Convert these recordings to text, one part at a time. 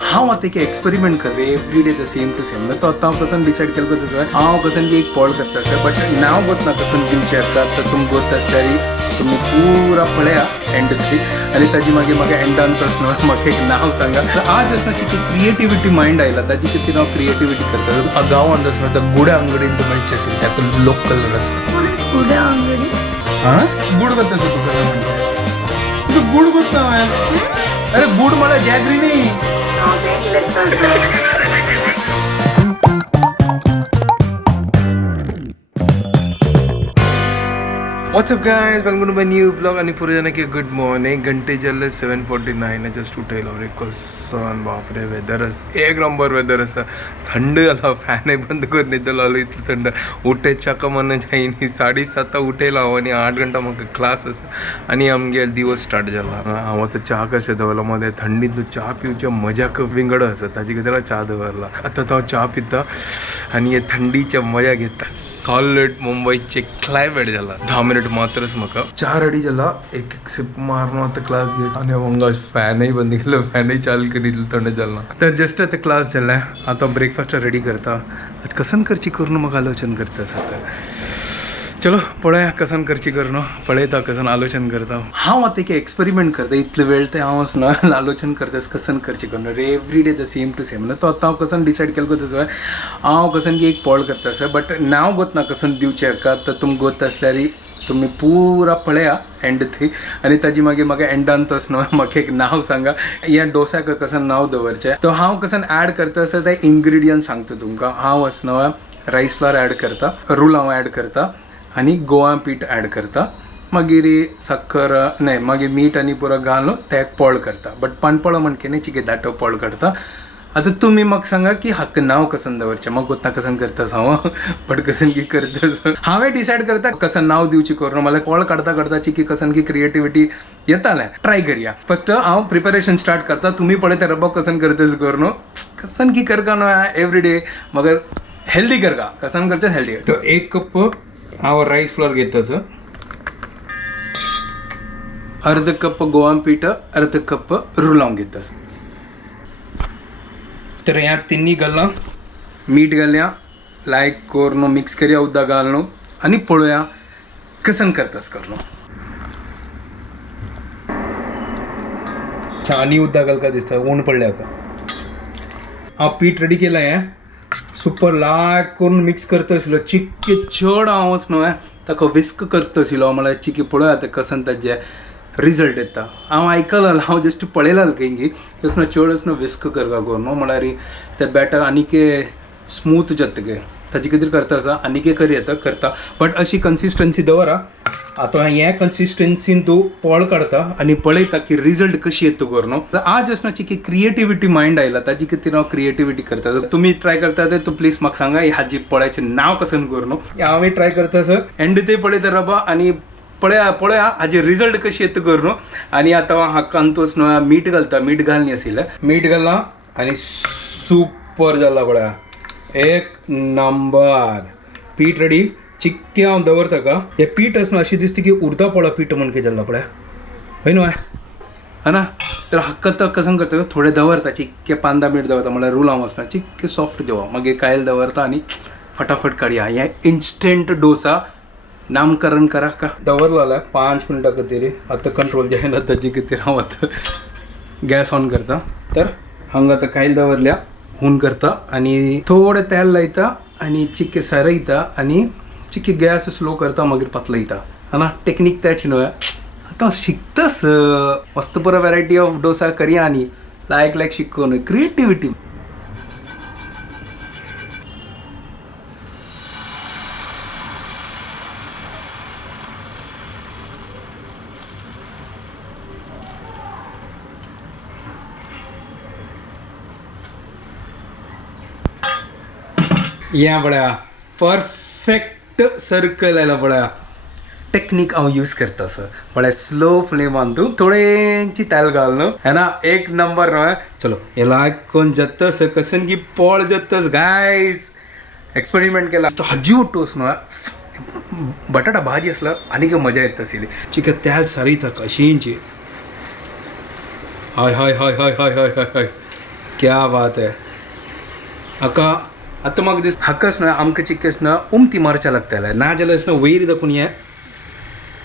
हांव आतां एक एक्सपेरिमेंट करता every day the same to same तो आतां हांव कसं डिसायड केलें तसो हांव कसं एक पॉल करता सर बट नाव गोतना कसं दिवचें येता तर तुमकां गोत आसल्यार तुमी पूरा पळया एंड थ्री आनी ताजी मागीर म्हाका एंडान तसो म्हाका एक नाव सांगा आज असण्याची क्रिएटिविटी मायंड आयला ताजी खातीर हांव क्रिएटिविटी करता गांवांत आसता त्या गुड्या अंगडीन तूं मेळचें आसलें ताका लोक कलर आसता गुड्या अंगडी हां गुड करता तूं कसं म्हणजे तूं गुड करता अरे गुड म्हळ्यार जॅगरी न्ही what's up guys welcome to my new blog आणि पुरे जाना की गुड मॉर्निंग घंटे जल्ले 7:49 जस्ट उठयलो रे कसन बापरे वेदर एक नंबर वेदर आसा थंड जाला फॅन बंद करून न्हिदलो इतलो थंड उठे चाका मन जायनी 7:30 उठयलो हांव आनी 8 घंटा म्हाका क्लास आसा आनी आमगे दिवस स्टार्ट जाला हांव आतां च्या कशें दवरलो मध्ये थंडीत च्या पिवच्या मजाक विंगड आसा ताजे खातीर च्या दवरला आतां हांव च्या पिता आनी हे थंडीच्या मजा घेता सॉलिड मुंबईचे क्लायमेट जाला 10 मिनिट मात्रच म्हाका 4 अडी जाला एक सिप मारनो आतां क्लास घेत आनी हांगा फॅनय बंद केलो फॅनय चालू करिल्लो थंड जाला तर जस्ट आतां क्लास जालें आतां ब्रेकफास्ट रेडी करता आज कसन करची करून म्हाका आलोचन करता आतां चलो पळया कसन करची करून पळयता कसन आलोचन करता हांव आतां एक एक्सपेरिमेंट करता इतले वेळ ते हांव असना आलोचन करता कसन करची करून every day the same to same तो आतां हांव कसन डिसायड केलो तसो हांव कसन की एक पॉल करता सर बट नाव गोतना कसन दिवचें हेका तर तुमकां गोत आसल्यार तुम्ही पूरा पळया एंड थ्री आनी ताजी मागीर म्हाका एंडान तसो म्हाका एक नाव सांगा ह्या डोसाक कसन नाव दवरचें तो हांव कसन ॲड करता आसता ते इन्ग्रेडियंट सांगता तुमकां हांव असनो रायस फ्लावर ॲड करता रूल हांव ॲड करता आनी गोवा पीठ ॲड करता मागीर साखर न्हय मागीर मीठ आनी पुरो घालून ते पॉळ करता बट पानपळो म्हणके न्ही चिके दाटो पॉळ करता आता तुम्ही म्हाका सांगा की हाका नाव कसन दवरचें म्हाका गोतना कसन करतास हांव बट कसन की करतास हांवें डिसायड करता कसन नाव दिवची करून मला पॉळ काडता काडताची की कसन की क्रिएटिविटी येतालें ट्राय करया फर्स्ट हांव प्रिपरेशन स्टार्ट करता तुम्ही पळय ते रब्बो कसन करतास करून कसन की करका न्हू एवरी डे मगर हेल्दी करका कसन करचें हेल्दी तो 1 कप हांव रायस फ्लोर घेतास अर्ध कप गोवा पीठ अर्ध कप रूल हांव घेतास तर ह्या तिन्ही घालना मीठ घालया लायक करून मिक्स करया उदक घालून आनी पळोवया कसन करतास करून आनी उदक घालका दिसता ऊन पडल्या का हांव पीठ रेडी केला हें सुपर लायक करून मिक्स करता आसलो चिक्के चड हांव न्हू ताका विस्क करता आशिल्लो म्हळ्यार चिकी पळोवया आतां कसन ताजें रिजल्ट येता हांव आयकलां हांव जस्ट पळयलां खंय तसो चड असो विस्क करपा करून म्हळ्यार ते बॅटर आनीके स्मूथ जातके ताजे खातीर करता आसा आनीके करी येता करता बट अशी कन्सिस्टन्सी दवरा आतां हे कन्सिस्टन्सीन तूं पॉळ काडता आनी पळयता की रिजल्ट कशी येता करून आज असण्याची की क्रिएटिविटी मायंड आयला ताजे खातीर हांव क्रिएटिविटी करता तुम्ही ट्राय करता ते तूं प्लीज म्हाका सांगा ह्याची पळ्याचें नाव कसन करून हांवें ट्राय करता सर एंड ते पळयता रबा आनी पळया हाजे रिजल्ट कशी येता करून आनी आतां हाकान तोच न्हू मीठ घालता मीठ घालनी आशिल्लें मीठ घालना आनी सुपर जाला पळया एक नंबर पीठ रेडी चिक्के हांव दवरता का हे पीठ आसना अशी दिसता की उर्दा पोळा पीठ म्हण कितें जाल्ला पळया हय न्हू हा ना तर हक्क तो कसन करता थोडे दवरता चिक्के 5-10 मिनट दवरता म्हळ्यार रूल हांव आसना चिक्के सॉफ्ट देवा मागीर कायल दवरता आनी फटाफट काडया हें इन्स्टंट डोसा नामकरण करा का दवरलो जाल्यार 5 मिनटां खातीर आतां कंट्रोल जायना ताजे खातीर हांव आतां गॅस ऑन करता तर हांगा आतां कायल दवरल्या हून करता आनी थोडें तेल लायता आनी चिक्के सारयता आनी चिक्के गॅस स्लो करता मागीर पातलयता हां टेक्नीक तेच न्हू आतां शिकतास मस्त पुरो वेरायटी ऑफ डोसा करया आनी लायक शिकून क्रिएटिविटी या पळया परफेक्ट सर्कल आयला पळया टेक्नीक हांव यूज करता सर पळय स्लो फ्लेमान तूं थोडेंची तेल घाल न्हू है ना एक नंबर न्हू चलो हे लायक कोण जत्तस कसन की पॉळ जत्तस गायस एक्सपेरिमेंट केला तो हाजी टोस न्हू बटाटा भाजी आसल्यार आनीक मजा येता आशिल्ली चिके तेल सारयता कशींची हय हय हय हय हय हय हय हय क्या बात है अका आता म्हाका दिस हाकस ना आमकां चिक्केस ना उमती मारच्या लागताले ना जाल्यार ना वयर दाखून हे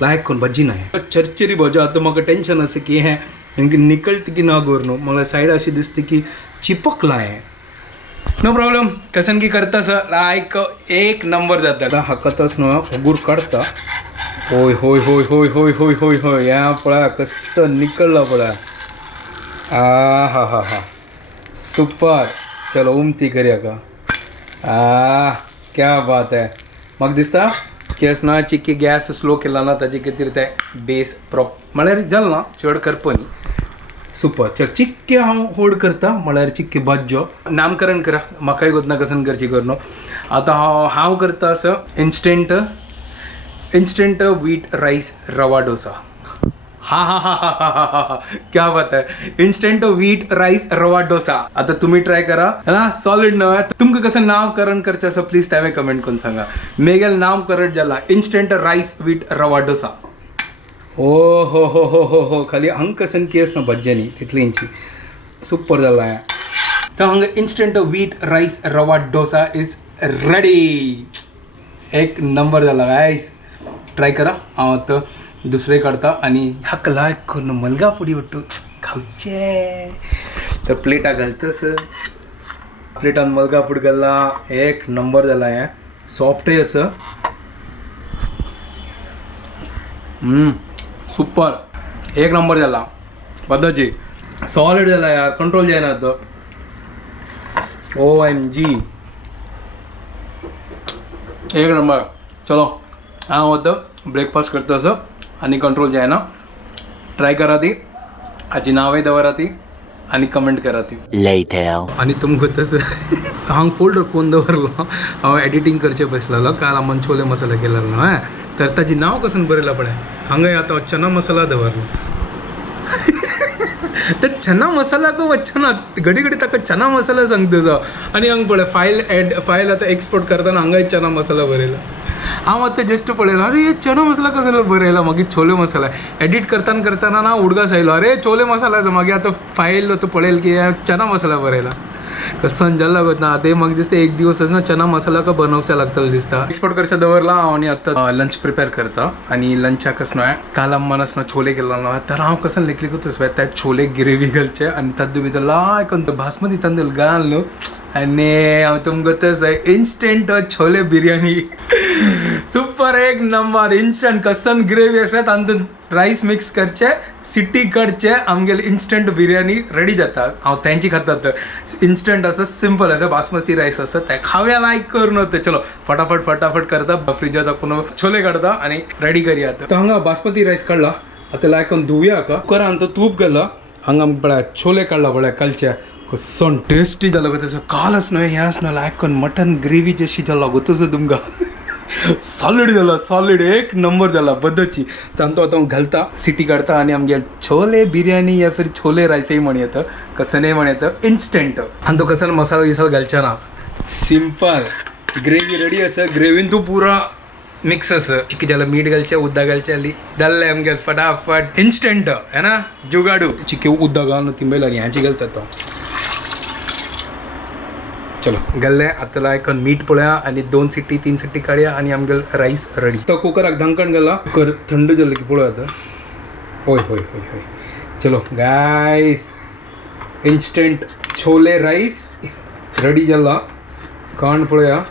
लायक करून भज्जी ना चरचरी भज्जी आता म्हाका टेंशन आसा की हें निकळत की ना गोर न्हू म्हाका सायड अशी दिसता की चिपकला हें नो प्रॉब्लम कसन की करता सर लायक एक नंबर जाता हाकतस न्हू उगूर काडता होय होय होय होय होय होय होय होय ह्या पळया कसं निकळ्ळा पळया हा हा हा सुपर चलो उमती करया का क्या बात है म्हाका दिसता केस ना चिक्की गॅस स्लो केला ना ताजे खातीर ते बेस प्रॉप म्हळ्यार जाल ना चड करपनी सुपर चल चिक्के हांव होल्ड करता म्हळ्यार चिक्के भाज्यो नामकरण करा म्हाकाय गोतना कसन करची कर न्हू आतां हांव करता असं इंस्टंट व्हीट राईस रवा डोसा हा हा हा हा हा हा हा क्या बात है इंस्टंट व्हीट राईस रवा डोसा आता तुम्ही ट्राय करा ना सॉलिड नव्हे तुमकां कसं नामकरण करचें आसा प्लीज त्यावे कमेंट करून सांगा मेगेल नामकरण जाला इंस्टंट राईस व्हीट रवा डोसा ओ हो हो हो हो हो खाली हांग कसन केस ना भज्यांनी तितलींची सुपर जाला हें तर हांगा इंस्टंट व्हीट राईस रवा डोसा इज रेडी एक नंबर जाला गायस ट्राय करा हांव आतां दुसरे काढता आणि ह्याक लायक करून मलगा पुडी वाटतो खावचे तर प्लेटा घालतस प्लेटान मलगा पुडी घालला एक नंबर जाला हें सॉफ्टय असं सुपर एक नंबर जाला पदाची सॉलिड जाला यार कंट्रोल जायना आतां OMG एक नंबर चलो हांव आतां ब्रेकफास्ट करता असं आणि कंट्रोल जायना ट्राय करा ती हाची नावे दवरा ती आणि कमेंट करा ती Later. आणि तुमकां तसं हांव फोल्डर कोण दवरलो हांव एडिटींग करचें बसलेलो काल आमन छोले मसाला केलेलो हां तर ताजें नांव कसं बरयलां पळय हांगा आतां चना मसाला दवरलो तर चना मसाला को वचना घडी घडी ताका चना मसाला सांगता आणि हांगा पळय फायल आतां एक्सपोर्ट करतना हांगाय चना मसाला बरयला हांव आतां जस्ट पळयलो अरे चना मसाला कसो बरयला मागीर छोले मसाला एडिट करतना ना उडगास आयलो अरे छोले मसाला मागीर आतां फायल तो पळयल की चना मसाला बरयला कसन जाला ना ते म्हाका दिसता एक दिवस ना चना मसाला का बनवचा लागतलो दिसता एक्सपोर्ट करचा दवरला हांव आनी आतां लंच प्रिपेअर करता आणि लंचाक कसं न्हय काल मनस ना छोले केला न्हय तर हांव कसं लेखलीकूच त्या छोले ग्रेवी घालचे आणि तातूंत भितर लायक बासमती तांदूळ घाल न्हू आणि हांव तुमकां तसं इंस्टंट छोले बिर्याणी सुपर एक नंबर इंस्टंट कसन ग्रेवी आसता तातूंत राईस मिक्स करचे सिटी काडचे आमगेले इंस्टंट बिर्याणी रेडी जाता हांव तेंची खातात इंस्टंट असं सिंपल असं बासमती राईस असं त्या खाव्या लायक करून होते चलो फटाफट करता फ्रिजात दाखवून छोले काढता आणि रेडी करूया तर हांगा बासमती राईस काढला आता लायक धुवया का कुकरान तो तूप घाला हांगा पळय छोले काढला पळय कालच्या कसन टेस्टी जालो गो तसो काल आसनो हें आसनो लायक मटन ग्रेवी जशी जाला गो तसो तुमकां सॉलिड जाला सॉलिड एक नंबर जाला बद्दची तांतो आतां घालता सिटी काढता आणि आमगे छोले बिर्याणी या फिर छोले राईसय म्हण येतं कसं नाही म्हण येतं इंस्टंट आणि तो कसं मसाला गिसाला घालचा ना सिंपल ग्रेवी रेडी आसा ग्रेवीन तूं पुरा मिक्स आसा चिकी जाल्यार मीठ घालचें उदक घालचें आली जाल्लें आमगे फटाफट इंस्टंट है ना जुगाडू चिकी उदक घालून तिंबयला आनी ह्याची घालता तो चलो घाल्लें आतां लायक मीठ पळया आनी 2 सिटी 3 सिटी काडया आनी आमगे राईस रेडी तो कुकराक धांकण घाला कुकर थंड जालें की पळय आतां होय होय होय होय चलो guys instant chole rice ready जाला काण पळया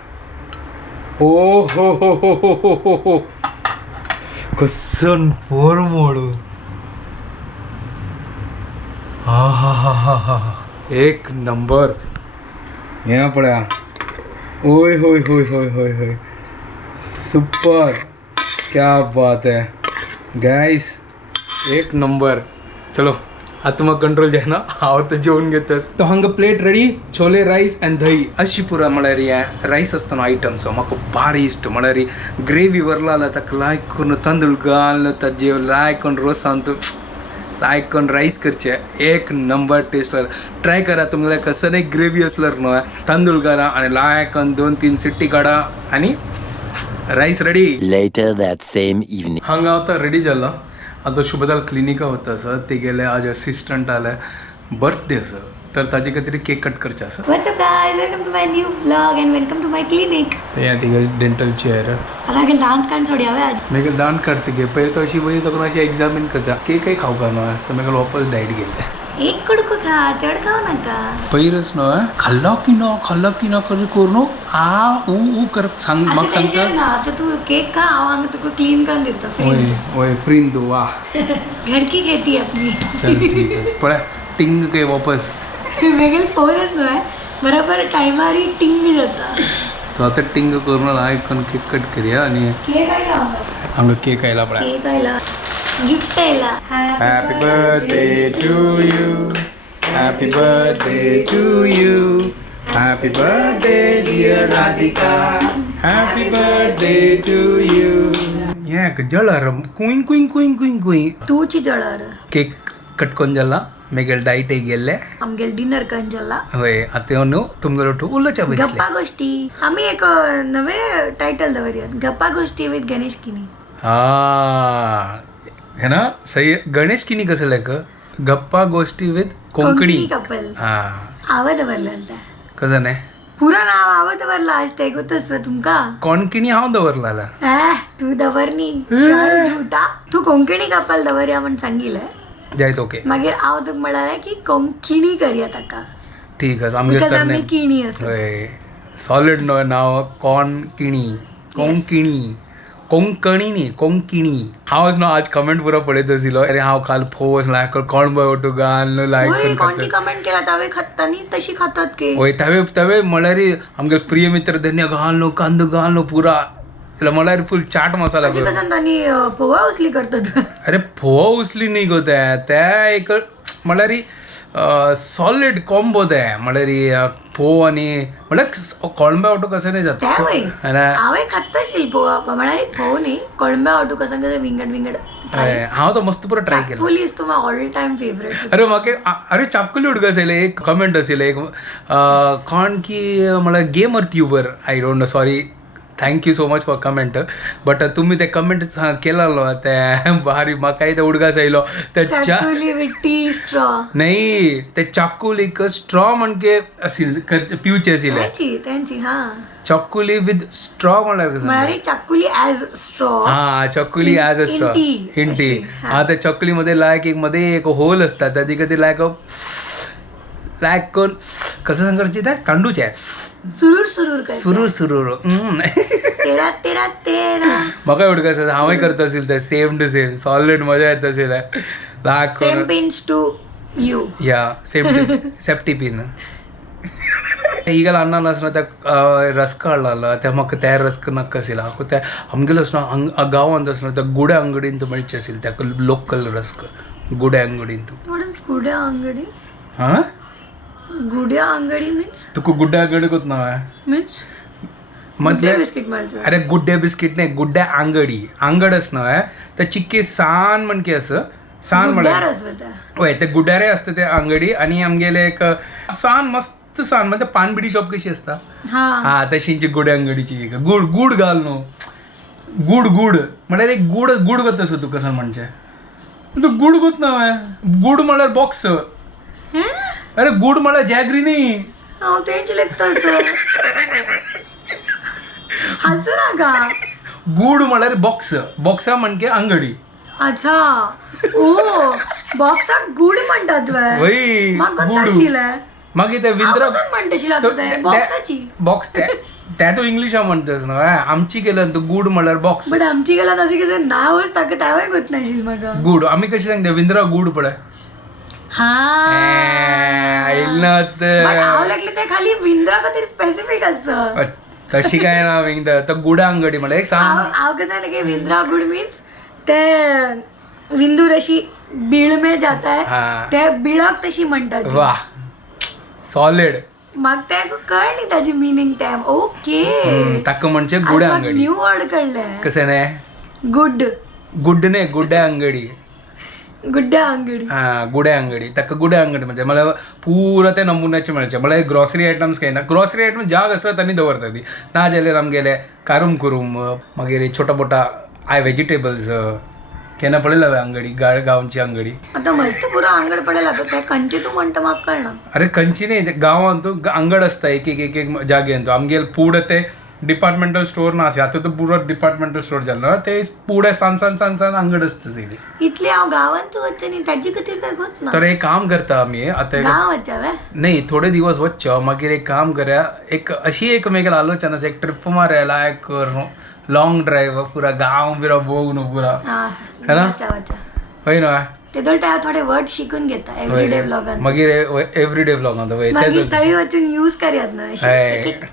ओ हो हो हो हो हो हो हो कसन परमोड हा हा हा हा हा एक नंबर यहाँ पड़ा ओए होय होय होय होय होय सुपर क्या बात है गाइस एक नंबर चलो आता मग कंट्रोल जाय ना हांव तर जेवून घेतस तो हांगा plate ready chole rice end दही अशी पुरा म्हळ्यार हें राईस आसता न्हू आयटम्स म्हाका भारी इश्ट म्हळ्यार ग्रेवी वरला ताका लायक करून तांदूळ घाल ताजे लायक करून रोसान तूं लायक करून राईस करचे एक नंबर टेस्ट ट्राय करा तुमकां कसं नाही ग्रेवी असल्यार न्हय तांदूळ घाला आणि लायक करून 2-3 सिट्टी काढा आणि rice ready Later that same evening. हांगा आता रेडी जाला आता शुभदाल क्लिनिका होता सर ते गेले आज असिस्टंट आले बर्थडे सर तर ताजे काहीतरी केक कट करचे आसा. What's up guys, welcome to my new vlog and welcome to my clinic. ते या तिगे डेंटल चेअर आता आगे दांत काढ सोडी हांवें आज. मेरे दांत काडते गे पहिले तो अशी बरी तकून अशी एग्जामीन करता केकय खावपा न्हय तर मेरे वापस डायट गेले. एक कुडको खा, चड खाऊ नका. पयरच न्हय खाल्लो की ना करू न्हू ऊ कर सांग आता म्हाका tension सांगता. ना, आता तू केक खा, हांव तुका क्लीन करून दिता ओय फ्री. ओय फ्रीन तू वा घडकी खेती आपली. चल ठीक आहे पळय टिंग के वापस. वेगळे फोनच न्हय, बरोबर टायमार टिंग जाता. तो आता टिंग करून ऐकून केक कट करूया आणि केक आयला हांगा केक आयला पळय. केक आयला, गिफ्ट आयला. Happy birthday to you. Happy birthday to you. Happy birthday dear Radhika. Happy birthday to you. ಯಾಕ ಜಳರ ಕುಯಿಂಗ್ ಕುಯಿಂಗ್ ಕುಯಿಂಗ್ ಕುಯಿಂಗ್ ಕುಯಿಂಗ್ तूची जळर ಕೇಕ್ ಕಟ್ಕೊಂಡ್ ಜಲ್ಲ ಮೇಗೆಲ್ ಡೈಟ್ ಗೆಲ್ಲೆ आमगेल डिनर कंजला. होय आता येऊन तुमगे रोटू उल्लच्या बसले. गप्पा गोष्टी आम्ही एक नवे टायटल दवरूयात, गप्पा गोष्टी विथ गणेश किनी. हा है ना सही. गणेश किनी कसं लायक गप्पा गोष्टी विथ कोंकणी. कपल हा आवड दवरला, कसं नाही पुरा नाव आवड दवरला आज ते गोतस तुमका. कोंकणी हांव दवरला. तू दवरनी शाळ झुटा. तू कोंकणी कपल दवरया म्हण सांगितलंय. जायत ओके मागीर हांव तुका म्हळालें की कोंकणी करया ताका, ठीक आहे आमगे बिकॉज सर आमी किणी असो. होय सॉलिड नो नाव कोंकणी कोंकणी कोंकणी न्ही कोंकणी. हांवच न्हू आज कमेंट पुरो पळयत आशिल्लो. अरे हांव काल फोव लायक कोण बाय ओटू घाल होय, लायक कोणती कमेंट केला तावे खाता न्ही तशी खातात के. होय तवे म्हळ्यार आमगे प्रिय मित्र धन्य घालनो कांदो घालनो पुरा म्हळ्यार फुल चाट मसाला अशी करून. कसं तांणी पोवा उसली करतात. अरे फोव उचली न्ही गो त्या एक म्हळ्यार सॉलिड कॉम्बो ते म्हळ्यार फोव आणि म्हळ्यार कोळंबे वाटो कसं नाही जात. त्या वय है ना? हांवें खात आशिल्ली पोवा म्हळ्यार पोव न्ही कोळंब्या वाटू कसं कसं विंगड हांव तो मस्त पुरो ट्राय केलो. पुलीस तुमा ऑल टाइम फेवरेट. अरे म्हाका अरे चापकुली उडक आसले एक कमेंट आसले एक कोण की म्हळ्यार gamer tuber I don't know sorry thank you so much for comment but तुम्ही ते कमेंट केलेलो ते भारी म्हाकाय ते उडगास आयलो ते चाकुली विथ टी स्ट्रॉ. नाही ते चाकुलीक स्ट्रॉ म्हणके आशिल्ले पिवचे आशिल्ले. त्यांची हा चाकुली विथ स्ट्रॉ म्हळ्यार कसं म्हळ्यार चाकुली ॲज स्ट्रॉ. हा चकुली ॲज अ स्ट्रॉ इंटी. हा त्या चकुलीमध्ये लायक एक मध्ये एक होल असतात त्याची कधी लायक कोण कसं सांगायची त्या कांडूचे सुरूर सुरूर कर. सुरूर तेरा तेरा तेरा. म्हाका एवढं कसं हांवय करता असेल ते सेम टू सेम सॉलिड मजा येत असेल लायक सेम पिंच टू यू. या सेम सेफ्टी पिन. ಈಗ ಅನ್ನ ನಸ್ನ ರಸ್ಕ ಅಲ್ಲ ते म्हाका त्या रस्क नक्क आशिल्लो हांव त्या आमगेलो असना गांवांत असना त्या गुड्या अंगडीन मेळचे आशिल्ले त्या लोकल रस्क गुड्या अंगडीन व्हॉट इज गुड्या अंगडी. हा गुड्या अंगडी मीन्स तुका गुड्या अंगडी कोत ना मीन्स मतलब बिस्किट मेळतो. अरे गुड्डे बिस्किट नाही गुड्ड्या अंगडी अंगड असना त्या चिक्के सान म्हणके असं सान गुड्यार म्हण असं त्या. होय ते गुड्डारे असतं ते अंगडी आणि आमगेले एक सान मस्त सान म्हणजे पानबिडी शॉप कशी असता हा हा तशींची गुड्या अंगडीची गुड गुड घाल न्हू गुड गुड म्हळ्यार एक गुड गुड गत असो तुका सांग म्हणजे तू गुड गत ना गुड म्हळ्यार बॉक्स. अरे गुड म्हळ्यार जॅगरी न्ही. हांव तेच लेखता हसू नाका. गुड म्हळ्यार बॉक्स बॉक्सा म्हणके अंगडी. अच्छा ओ बॉक्साक गुड म्हणतात वय म्हाका गुड आशिल्लें. मागीर ते विंद्रा म्हणटशील आता ते बॉक्साची. बॉक्स त्या तू इंग्लिशा म्हणतस न्हू आमची केलं तू गुड म्हळ्यार बॉक्स. बट आमची गेला तशी कसं नावच ताका त्यावेळी गोत नाशिल म्हाका. गुड आम्ही कशी सांगता विंद्रा गुड पळय हा हांव लागले ते खाली विंद्रा खातीर स्पेसिफिक आसता. तशी काय ना विंद्रा तर गुडा अंगडी म्हळ्यार एक सांग. हांव कसं जालें की विंद्रा गुड मीन्स ते विंदूर अशी बीळ में जाता है ते बिळाक तशी म्हणटात. वा सॉलिड. म्हाका ते कळली ताजी मिनींग ते. ओके ताका म्हणजे गुड्या अंगडी. न्यू वर्ड कळलें. कशें न्ही गुड गुड न्ही गुड्या अंगडी. गुड्ड्या अंगडी. हा गुड्या अंगडी ताका गुड्या अंगडी म्हणजे मला पुरो ते नमुन्याचे मेळचे म्हळ्यार ग्रॉसरी आयटम्स काही ना ग्रॉसरी आयटम जाग आसता तांणी दवरता ती ना जाल्यार आमगेले कारूम कुरूम मागीर छोटा मोटा वेजिटेबल्स केन्ना पळयला हांवें अंगडी गांवची अंगडी. आता मस्त पुरो आंगड पडेल आता ते खंयचे तू म्हणटा म्हाका कळना. अरे खंयची न्ही गांवांत तू अंगड आसता एक एक जाग्यान. आमगेर पुढे ते डिपार्टमेंटल स्टोर ना आतां तो पुरो डिपार्टमेंटल स्टोर जालो ते पुढे सांसान अंगड आसता सगळी. इतली हांव गांवांत वच्चें न्ही ताजी खातीर तर वच ना. तर एक काम करता आमी आतां गांव वच्चा वे नाही थोडे दिवस वच्चो मागीर एक काम करया एक अशी एक मेगेल आलोचना एक ट्रिप मारया लायक लॉंग ड्रायव्ह पुरा गांव बिरा भोंवन पुरा है ना? वच्चा वच्चा होय ना तेदोळ त्या थोडे वर्ड शिकून घेता एवरीडे व्लॉगान. मागीर एवरीडे व्लॉगान मागीर थंय वचून यूज करयात ना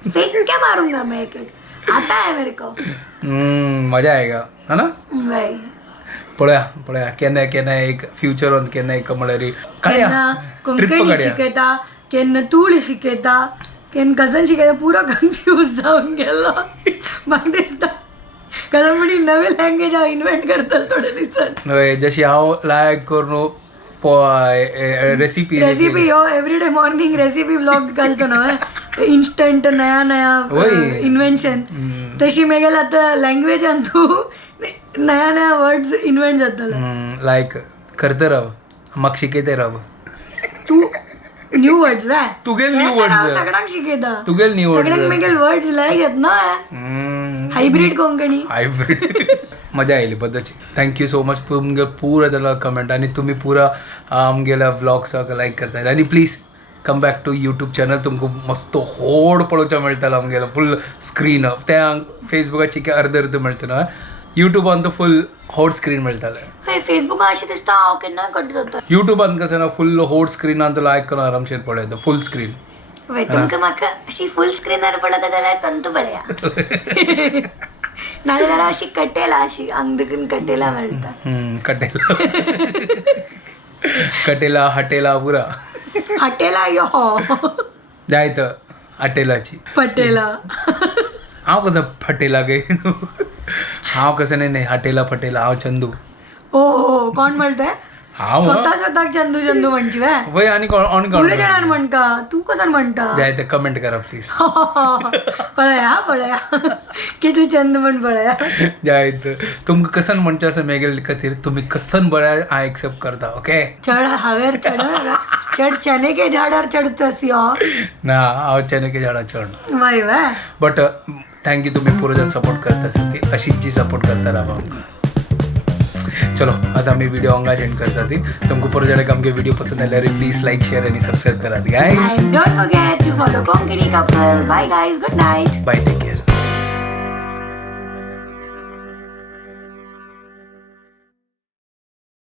फेक क्या मारूंगा मैं एक एक आता है मेरे को. मजा आयगा है ना. बाय पळया केन्ना केन्ना एक फ्युचरान केन्ना एक म्हळ्यार केन्ना कोंकणी शिकयता केन्ना तुळ शिकयता केन्ना कसन शिकयता पुरो कन्फ्यूज जावन गेलो. म्हाका दिसता कसं म्हणी नवी लँग्वेज हांव इन्वेंट करतलो थोडे दिसान. हय जशी हांव लायक करून रेसिपी हो एवरीडे मॉर्निंग रेसिपी व्लॉग घालतो ना इन्स्टंट नया नया इन्व्हेन्शन तशी मेगेल आता लँग्वेजान तू नया नया वर्ड्स इन्व्हेंट जातलो. लायक करता राव म्हाका शिकयता राव तू न्यू वर्ड्स वे तुगेल न्यू हांव वर्ड्स सगळ्यांक शिकयता. तुगेल न्यू वर्ड्स सगळ्यांक मेगेल वर्ड्स लायक येत ना हायब्रीड कोंकणी. हायब्रीड मजा आयली पद्धतची. थँक्यू सो मच तुमगे पुरा जालो कमेंट आनी तुमी पुरा आमगेल्या व्लॉग्साक लायक करतात आनी please come back to YouTube channel. तुमकां मस्त व्हड पळोवचें मेळटलें आमगेलें फूल स्क्रीन तें फेसबुकाची अर्द मेळटलें युट्यूबान तो फूल व्हड स्क्रीन मेळटलें. फेसबुकान अशें दिसता हांव केन्ना कट जाता. युट्यूबान कशें ना फूल व्हड स्क्रीनान तो लायक करून आरामशीर पळयता फूल स्क्रीन. तुमकां म्हाका अशी फुल स्क्रीनार पळयता जाल्यार तंत पळया नाजाल्यार अशी कटेला अशी अंगदकून कटेला मेळटा. कटेला हटेला पुरा हटेला यो जायत हटेलाची पटेला. हांव कसो फटेला गे हांव कसं नाही हटेला फटेला हांव चंदू. ओ कोण म्हणताय हांव स्वताक चंदू चंदू म्हणची वे वय आनी कोण पुरे जाणार म्हणटा तू कसं म्हणटा जायत कमेंट करा प्लीज. पळया की तू चंद म्हण पळया जायत तुमकां कसन म्हणचे असं मेगेल खातीर तुमी कसन बऱ्या हांव एक्सेप्ट करता. ओके चढ हावेर चढ चने के झाडार चढतस यो ना हांव चनके झाडा चढ वय वे बट थँक्यू तुम्ही पुरो सपोर्ट करता ती अशीच जी सपोर्ट करता राहा आमकां. चलो आता आम्ही व्हिडिओ हांगा एंड करता ती. तुमकां पुरो जाल्यार आमगे व्हिडिओ पसंद आल्यार प्लीज लाईक शेअर आणि सबस्क्राईब करात guys. Don't forget to follow Konkani couple. Bye guys good night. Bye take care.